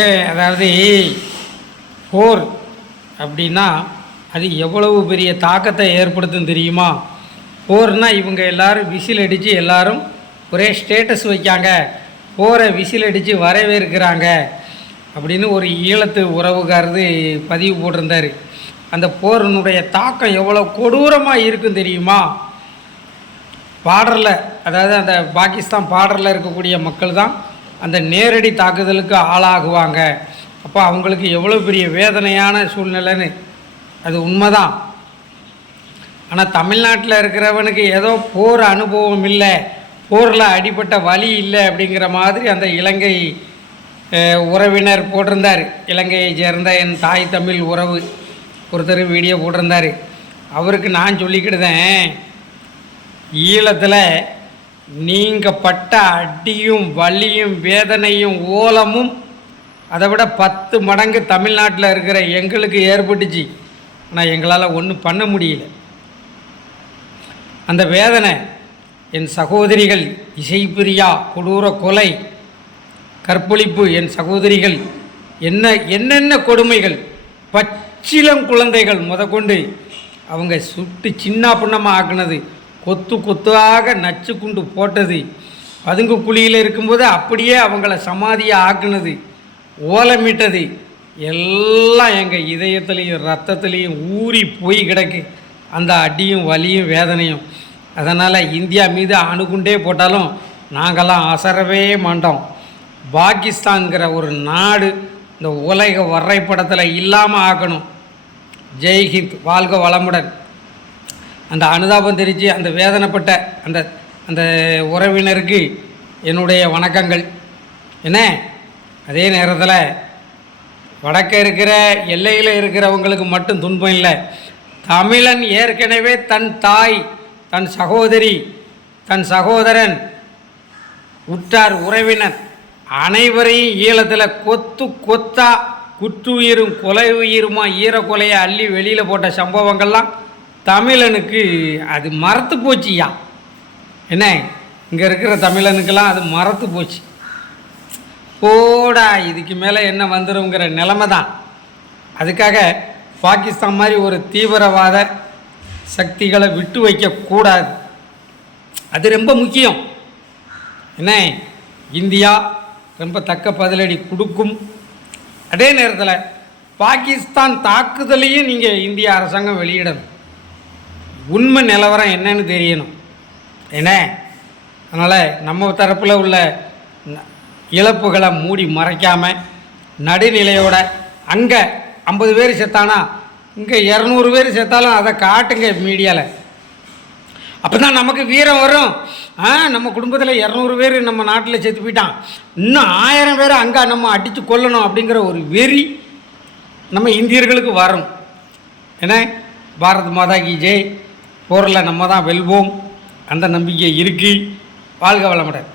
அதாவது போர் அப்படின்னா அது எவ்வளவு பெரிய தாக்கத்தை ஏற்படுத்தும் தெரியுமா? போர்னால் இவங்க எல்லோரும் விசில் அடித்து எல்லோரும் ஒரே ஸ்டேட்டஸ் வைக்காங்க, போரை விசில் அடித்து வரவேற்கிறாங்க அப்படின்னு ஒரு ஈழத்து உறவுக்காரது பதிவு போட்டிருந்தார். அந்த போரினுடைய தாக்கம் எவ்வளோ கொடூரமாக இருக்கும் தெரியுமா? பார்டரில், அதாவது அந்த பாகிஸ்தான் பார்டரில் இருக்கக்கூடிய மக்கள் தான் அந்த நேரடி தாக்குதலுக்கு ஆளாகுவாங்க. அப்போ அவங்களுக்கு எவ்வளோ பெரிய வேதனையான சூழ்நிலைன்னு அது உண்மைதான். ஆனால் தமிழ்நாட்டில் இருக்கிறவனுக்கு ஏதோ போர் அனுபவம் இல்லை, போரில் அடிப்பட்ட வலி இல்லை அப்படிங்கிற மாதிரி அந்த இலங்கை உறவினர் போட்டிருந்தார். இலங்கையை சேர்ந்த என் தாய் தமிழ் உறவு ஒருத்தர் வீடியோ போட்டிருந்தார். அவருக்கு நான் சொல்லிக்கிடுதேன், ஈழத்தில் நீங்கள் பட்ட அடியும் வலியும் வேதனையும் ஓலமும் அதை விட 10 மடங்கு தமிழ்நாட்டில் இருக்கிற எங்களுக்கு ஏற்பட்டுச்சு. ஆனால் எங்களால் ஒன்றும் பண்ண முடியல. அந்த வேதனை என் சகோதரிகள் இசைப்பிரியா கொடூர கொலை, கற்பழிப்பு, என் சகோதரிகள் என்னென்ன கொடுமைகள், பச்சிளம் குழந்தைகள் முதற்கொண்டு அவங்க சுட்டு சின்ன பின்னமாக ஆக்குனது, கொத்து கொத்தாக நச்சு குண்டு போட்டது, பதுங்கு குழியில் இருக்கும்போது அப்படியே அவங்கள சமாதியாக ஆக்குனது, ஓலமிட்டது எல்லாம் எங்கள் இதயத்துலேயும் ரத்தத்துலேயும் ஊறி போய் கிடக்கு. அந்த அடியும் வலியும் வேதனையும். அதனால் இந்தியா மீது அணுகுண்டே போட்டாலும் நாங்கள்லாம் அசரவே மாட்டோம். பாகிஸ்தான்கிற ஒரு நாடு இந்த உலக வரைபடத்தில் இல்லாமல் ஆக்கணும். ஜெய்ஹிந்த், வாழ்க வளமுடன். அந்த அனுதாபம் தெரிஞ்சு அந்த வேதனைப்பட்ட அந்த அந்த உறவினருக்கு என்னுடைய வணக்கங்கள். என்ன, அதே நேரத்தில் வடக்க இருக்கிற எல்லையில் இருக்கிறவங்களுக்கு மட்டும் துன்பம் இல்லை. தமிழன் ஏற்கனவே தன் தாய், தன் சகோதரி, தன் சகோதரன், உற்றார் உறவினர் அனைவரையும் ஈழத்தில் கொத்து கொத்தா குற்றுயிரும் கொலை உயிருமா ஈரக்கொலையை அள்ளி வெளியில் போட்ட சம்பவங்கள்லாம் தமிழனுக்கு அது மறத்து போச்சுயா. என்ன, இங்கே இருக்கிற தமிழனுக்கெல்லாம் அது மறத்து போச்சு. போடா, இதுக்கு மேலே என்ன வந்துடுங்கிற நிலைமை தான். அதுக்காக பாகிஸ்தான் மாதிரி ஒரு தீவிரவாத சக்திகளை விட்டு வைக்கக்கூடாது. அது ரொம்ப முக்கியம். என்ன, இந்தியா ரொம்ப தக்க பதிலடி கொடுக்கும். அதே நேரத்தில் பாகிஸ்தான் தாக்குதலையும் நீங்கள் இந்திய அரசாங்கம் வெளியிடணும். உண்மை நிலவரம் என்னன்னு தெரியணும். என்ன, அதனால் நம்ம தரப்பில் உள்ள இழப்புகளை மூடி மறைக்காமல் நடுநிலையோட, அங்கே 50 பேர் செத்தானா இங்கே 200 பேர் செத்தாலும் அதை காட்டுங்க மீடியாவில். அப்போ தான் நமக்கு வீரம் வரும். நம்ம குடும்பத்தில் 200 பேர் நம்ம நாட்டில் செத்து போயிட்டான், இன்னும் 1000 பேர் அங்கே நம்ம அடித்து கொல்லணும் அப்படிங்கிற ஒரு வெறி நம்ம இந்தியர்களுக்கு வரும். ஏன்னா பாரத் மாதா கி ஜெய், போரில் நம்ம தான் வெல்வோம், அந்த நம்பிக்கை இருக்குது. வாழ்க வளமுடன்.